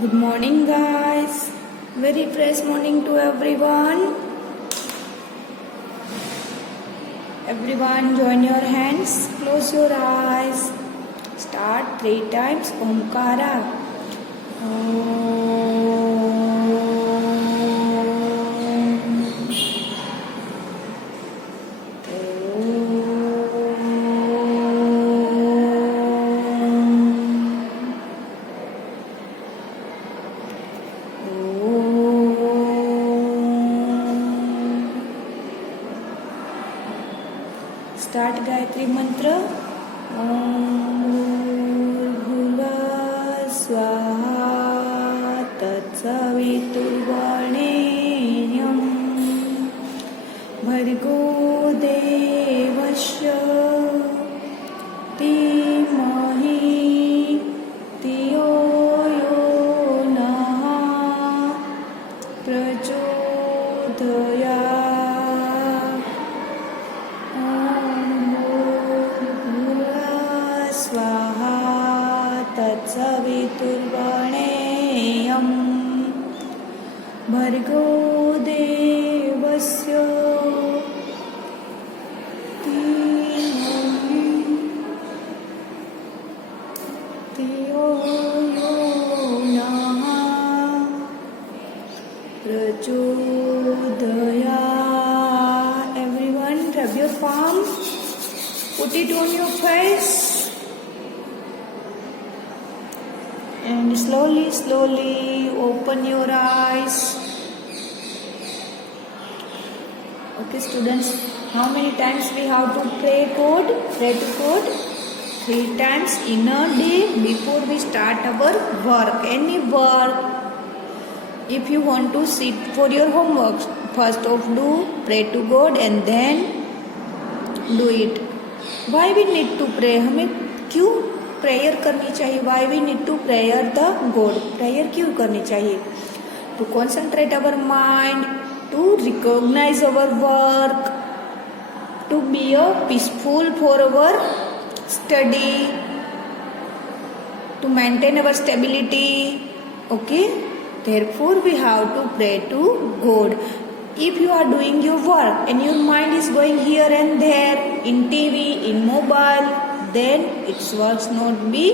Good morning, guys. Very fresh morning to everyone. Everyone, join your hands, close your eyes. Start 3 times Omkara. Start Gayatri मंत्र ओम भूर्भुवः स्वाहा तत्सवितुर्वरेण्यं भर्गो देवस्य धीमहि धियो यो नः प्रचोदयात् स्वाहा तत्सवितुर्वरेण्यं भर्गो देवस्य धीमहि धियो यो नः प्रचोदयात्. Everyone, rub your palm, put it on your face. And slowly open your eyes. Okay, students, how many times we have to pray to God? 3 times in a day before we start our work. Any work, if you want to sit for your homework, first of do pray to God and then do it. Why we need to pray? हमें क्यों prayer करनी चाहिए? Why we need to prayer the God. Prayer क्यों करनी चाहिए? To concentrate our mind, to recognise our work, to be a peaceful for our study, to maintain our stability. Okay, therefore we have to pray to God. If you are doing your work and your mind is going here and there in TV, in mobile, then its works not be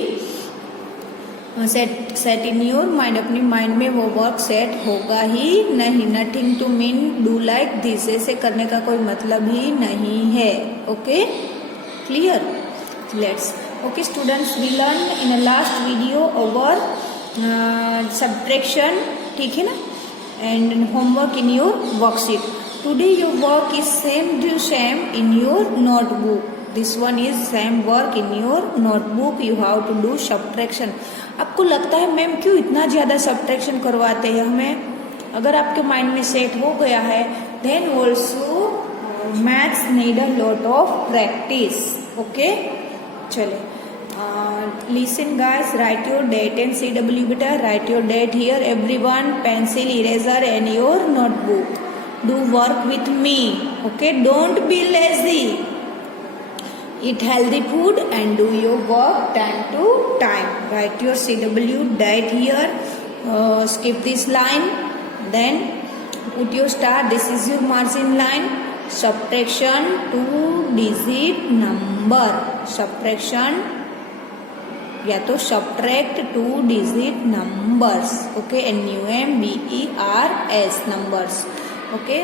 set in your mind. अपनी mind में वो work set होगा ही नहीं. Nothing to mean do like this, ऐसे करने का कोई मतलब ही नहीं है. Okay, clear? Let's. Okay students, we learn in a last video over subtraction, ठीक है ना, and homework in your worksheet. Today your work is same in your notebook. This one is same work in your notebook. You have to do subtraction. आपको लगता है ma'am क्यों इतना ज़्यादा subtraction करवाते हैं हमें? अगर आपके माइंड में सेट हो गया है then also maths need a lot of practice. Okay? चले. Listen guys, write your date and CW beta. Write your date here. Everyone, pencil, eraser and your notebook. Do work with me. Okay? Don't be lazy. Eat healthy food and do your work time to time. Write your CW date here. Skip this line. Then put your star. This is your margin line. Subtraction 2-digit number. Subtraction या तो subtract 2-digit numbers. Okay, NUMBERS numbers. Okay.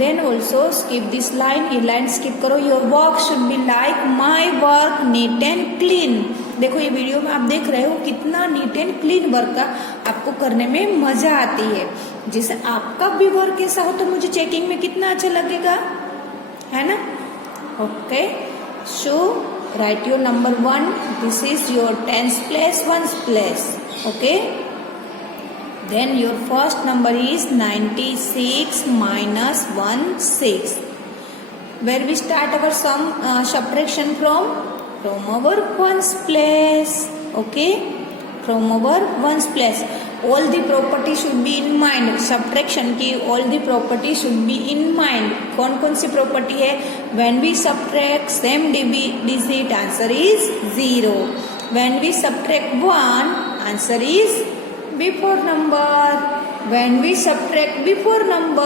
Then also skip this line. ये line skip करो. Your work should be like my work, neat and clean. देखो ये video में आप देख रहे हो कितना नीट एंड क्लीन वर्क का आपको करने में मजा आती है. जैसे आपका भी वर्क ऐसा हो तो मुझे चेकिंग में कितना अच्छा लगेगा, है ना? Okay, so right your number 1. This is your 10th place, 1st place. Okay, then your first number is 96 minus 16. Where we start our subtraction from our 1st place. Okay, from our 1st place. All the property should be in mind. Subtraction की all the property should be in mind. कौन कौन सी property है? When we subtract same digit, answer is 0. When we subtract 1, answer is before number. When we subtract before number,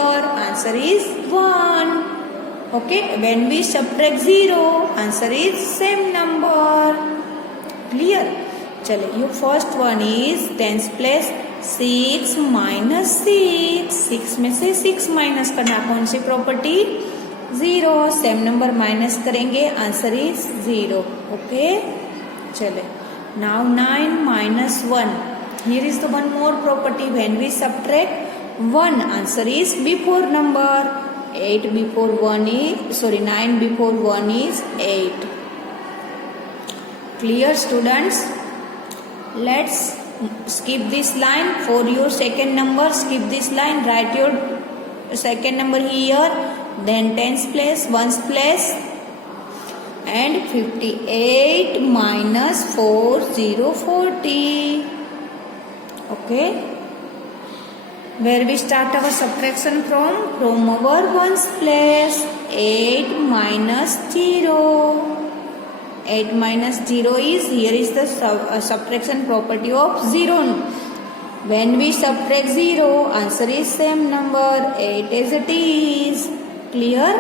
answer is 1. Okay, when we subtract 0, answer is same number. Clear? चले, your first one is tens place 6 minus 6. 6 में से 6 minus करना, कौन सी property? 0. Same number minus करेंगे, answer is 0. Okay, चले. Now 9 minus 1. Here is the one more property. When we subtract 1, answer is before number. 8 before 1 is, 9 before 1 is 8. Clear, students? Let's skip this line. For your second number, skip this line. Write your second number here. Then tens place, ones place. And 58 minus 4, 0, 40. Okay. Where we start our subtraction from? From our ones place. 8 minus 0. 8 minus 0 is, here is the subtraction property of 0. When we subtract 0, answer is same number, 8 as it is. Clear?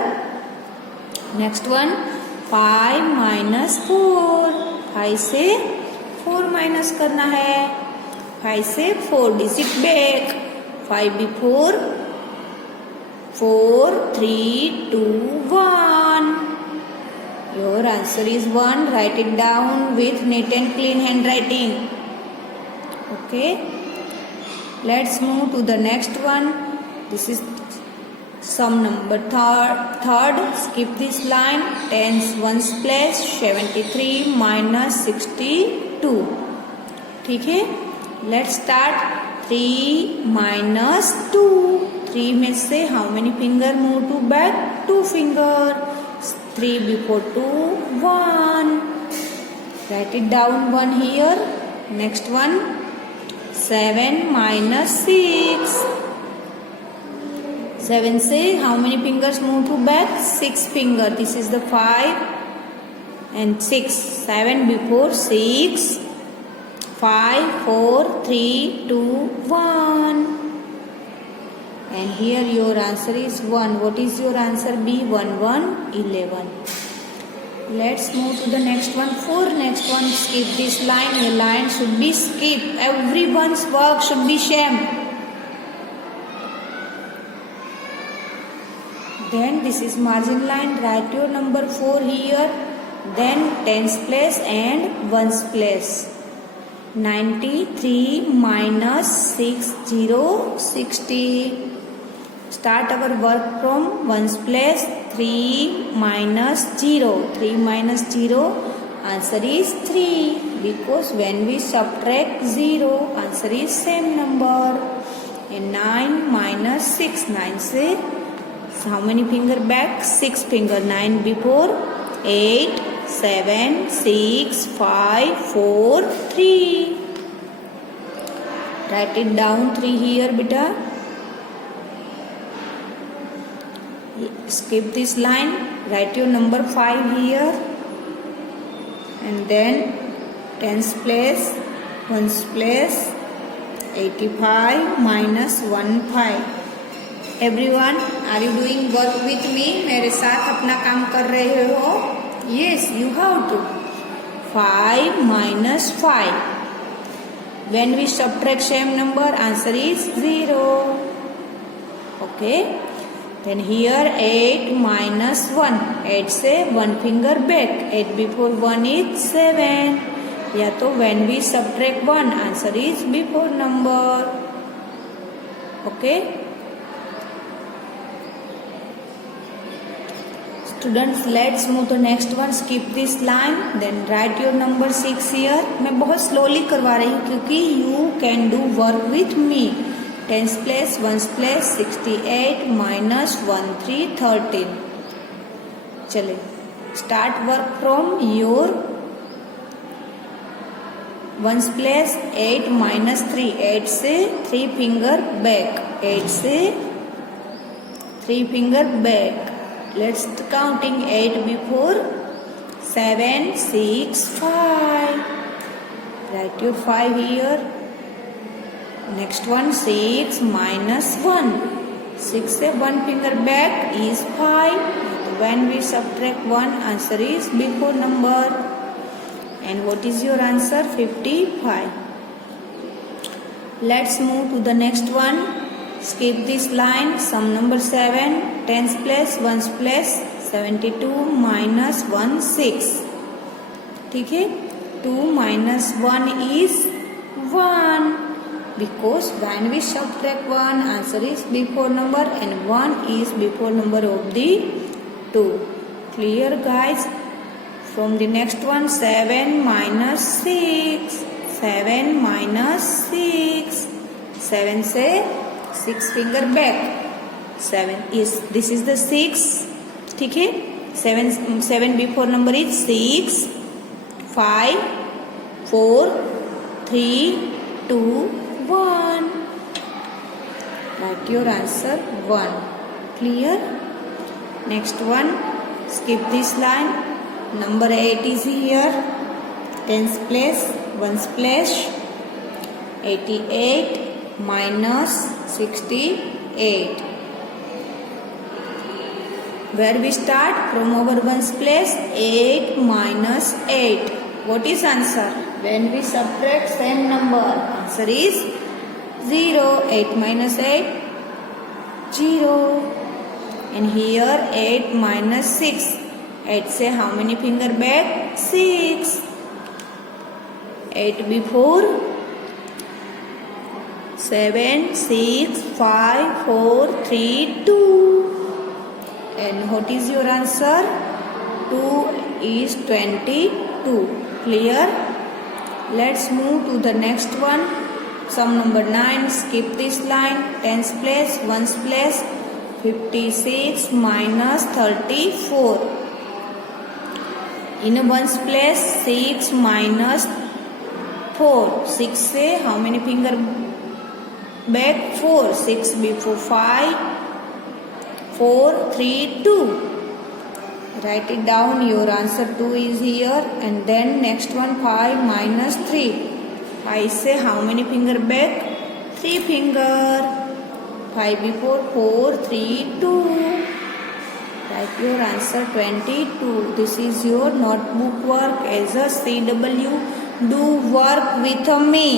Next one, 5 minus 4. 5 से 4 minus करना है. 5 से 4 digit back. 5 before 4, 3, 2, 1. Your answer is 1. Write it down with neat and clean handwriting. Okay. Let's move to the next one. This is sum number third. Skip this line. Tens ones place 73 minus 62. ठीक है. Let's start. 3 minus 2. 3 में से how many finger move to back? 2 finger. 3 before 2, 1. Write it down 1 here. Next one, 7 minus 6. 7 say how many fingers move to back? 6 finger. This is the 5 and 6. 7 before 6. 5, 4, 3, 2, 1. And here your answer is 1. What is your answer? B. 1, 1, 11. Let's move to the next one. For next one, skip this line. The line should be skipped. Everyone's work should be same. Then this is margin line. Write your number 4 here. Then tens place and ones place. 93 minus 60, 60. Start our work from ones place. 3 minus 0. 3 minus 0. Answer is 3. Because when we subtract 0, answer is same number. And 9 minus 6. 9 say how many finger back? 6 finger. 9 before 8, 7, 6, 5, 4, 3. Write it down 3 here, beta. Skip this line. Write your number 5 here. And then tens place, ones place. 85 minus 15. Everyone, are you doing work with me? मेरे साथ अपना काम कर रहे हो? Yes, you have to. 5 minus 5. When we subtract same number, answer is 0. Okay. Then here 8 minus 1. 8 से 1 finger back. 8 before 1 is 7. या तो when we subtract 1, answer is before number. Okay. Students, let's move to next one. Skip this line. Then write your number 6 here. मैं बहुत slowly करवा रही हूँ क्योंकि you can do work with me. Tens place, ones place, 68 minus 1, 3, 13. चले. Start work from your ones place. 8 minus 3. 8 से 3 finger back. 8 से 3 finger back. Let's counting 8 before 7, 6, 5. Write your 5 here. Next one, 6 minus 1. 6 से 1 finger back is 5. When we subtract 1, answer is before number. And what is your answer? 55. Let's move to the next one. Skip this line. Sum number 7. Tens place, ones place. 72 minus 1, 6. ठीक है? 2 minus 1 is 1. Because when we subtract 1, answer is before number and 1 is before number of the 2. Clear, guys? From the next one, 7 minus 6. 7 minus 6. 7 से 6 finger back. 7 is, this is the 6. ठीक है? 7 before number is 6, 5, 4, 3, 2, 1. Write your answer 1. Clear? Next one, skip this line. Number 8 is here. Tens place, ones place. 88 minus 68. Where we start? From our ones place. 8 minus 8. What is answer? When we subtract same number, answer is 0. 8 minus 8, 0. And here 8 minus 6. 8 say how many finger back? 6. 8 before. 7, 6, 5, 4, 3, 2. And what is your answer? 2 is 22. Clear? Let's move to the next one. Sum number 9. Skip this line. Tens place, ones place. 56 minus 34. In a ones place, 6 minus 4. 6 say how many finger back? 4. 6 before 5. 4, 3, 2. Write it down. Your answer 2 is here. And then next one, 5 minus 3. 5 say how many finger back? 3 finger. 5 before 4, 3, 2. Write your answer 22. This is your notebook work as a CW. Do work with me.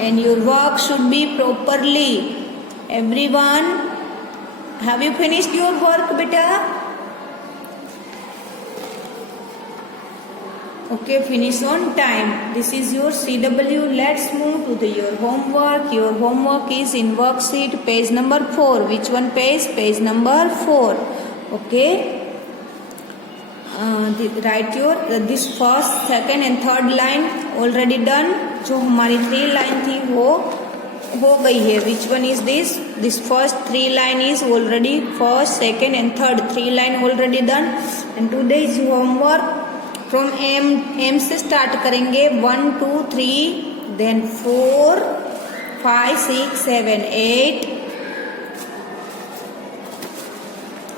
And your work should be properly. Everyone, have you finished your work, beta? Okay, finish on time. This is your CW. Let's move to your homework. Your homework is in worksheet page number 4. Which one page? Page number 4. Okay. Write your this first, second and third line already done. जो हमारी 3 line थी वो हो गई है. Which one is this? This first 3 line is already first, second and third 3 line already done. And today's homework from M से start करेंगे. 1, 2, 3, then 4, 5, 6, 7, 8,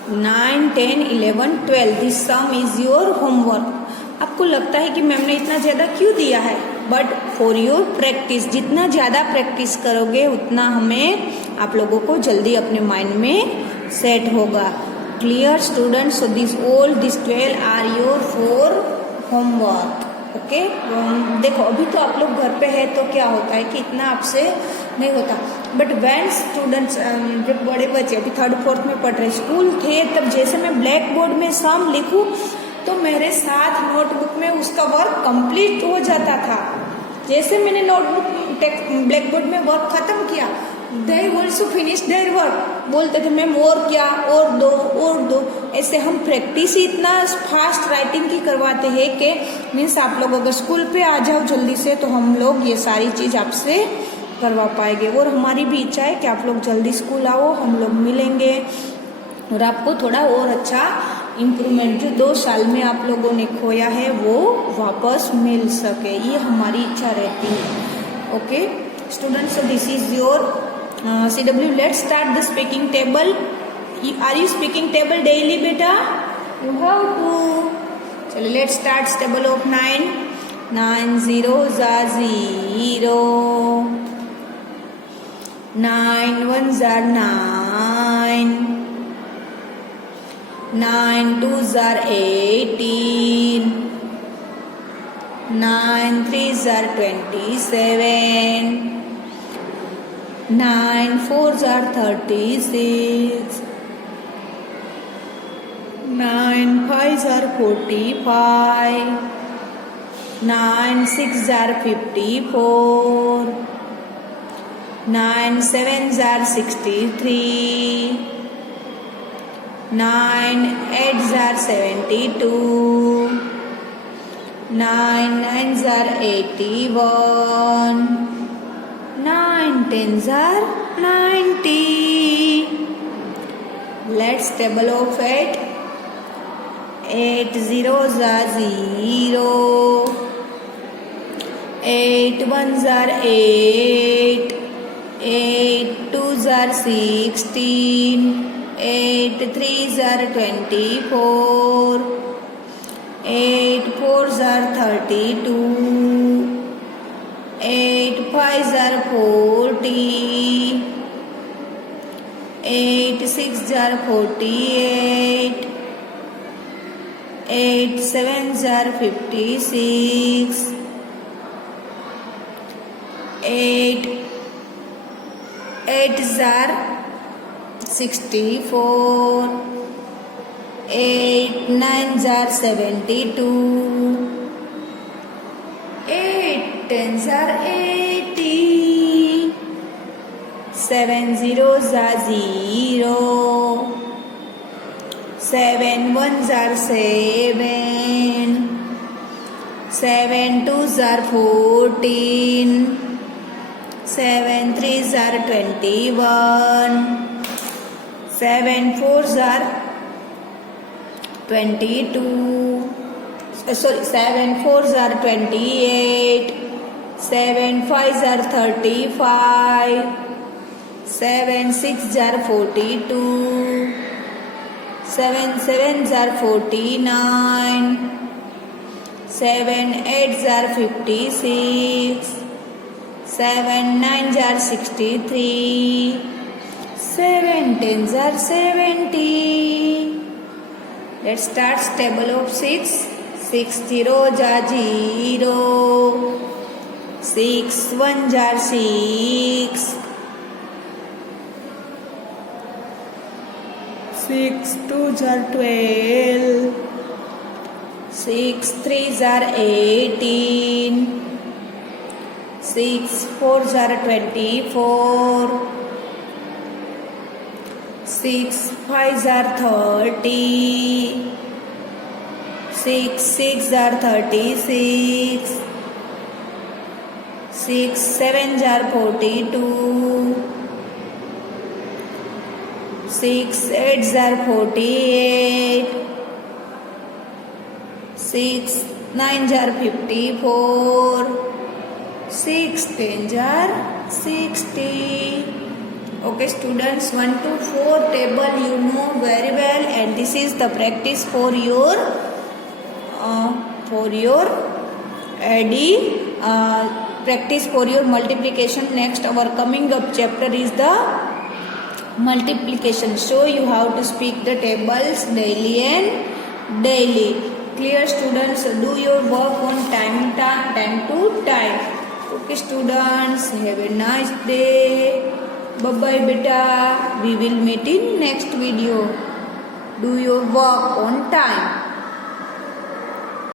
9, 10, 11, 12. This sum is your homework. आपको लगता है कि मैम ने इतना ज़्यादा क्यों दिया है? बट फॉर योर प्रैक्टिस, जितना ज़्यादा प्रैक्टिस करोगे उतना हमें आप लोगों को जल्दी अपने माइंड में सेट होगा. Clear student? So this all this 12 are your for homework. Okay, देखो अभी तो आप लोग घर पे है तो क्या होता है कि इतना आपसे नहीं होता. बट व्हेन स्टूडेंट्स जब बड़े बच्चे अभी 3rd 4th में पढ़ रहे स्कूल थे, तब जैसे मैं ब्लैक बोर्ड में सम लिखूं तो मेरे साथ नोटबुक में उसका वर्क कंप्लीट हो जाता था. जैसे मैंने नोटबुक ब्लैक बोर्ड में वर्क खत्म किया, they also finish their work. बोलते थे मैम और क्या, और दो. ऐसे हम प्रैक्टिस ही इतना फास्ट राइटिंग की करवाते हैं कि मीन्स आप लोग अगर स्कूल पे आ जाओ जल्दी से तो हम लोग ये सारी चीज़ आपसे करवा पाएंगे. और हमारी भी इच्छा है कि आप लोग जल्दी स्कूल आओ, हम लोग मिलेंगे और आपको थोड़ा और अच्छा इम्प्रूवमेंट जो 2 साल में आप लोगों ने खोया है वो वापस मिल सके. ये हमारी इच्छा रहती है. Okay students, so this is your CW. Let's start the speaking table. Are you speaking table daily, beta? You have to. चलो let's start table of 9. 9 0 0. 9 ones are 9. 9 twos are 18. 9 threes are 27. 9 fours are 36. 9 fives are 45. 9 sixes are 54. 9 sevens are 63. 9 eights are 72. 9 nines are 81. 9 tens are 90. Let's table of 8. 8 zeros are 0. 8 ones are 8. 8 twos are 16. 8 threes are 24. 8 fours are 32. 8 fives are 40. 8 sixes are 48. 8 sevens are 56. 8 eights are 64. 8 nines are 72. 8 tens are 80. 7 zeros are 0. 7 ones are 7. 7 twos are 14. 7 threes are 21. 7 fours are 22. 7 fours are 28. 7 fives are 35. 7 sixes are 42. 7 sevens are 49. 7 eights are 56. 7 nines are 63. 7 tens are 70. Let's start table of 6. 6 zeros are 0. 6 ones are 6. 6 twos are 12. 6 threes are 18. 6 fours are 24. 6 fives are 30. 6 sixes are 36. 6 sevens are 42. 6 eights are 48. 6 nines are 54. 6 tens are 60. Okay students, 1 to 4 table you know very well, and this is the practice for your AD practice for your multiplication. Next our coming up chapter is the multiplication, so you have to speak the tables daily and daily. Clear students? Do your work on time to time. Okay students, have a nice day. Bye bye beta. We will meet in next video. Do your work on time.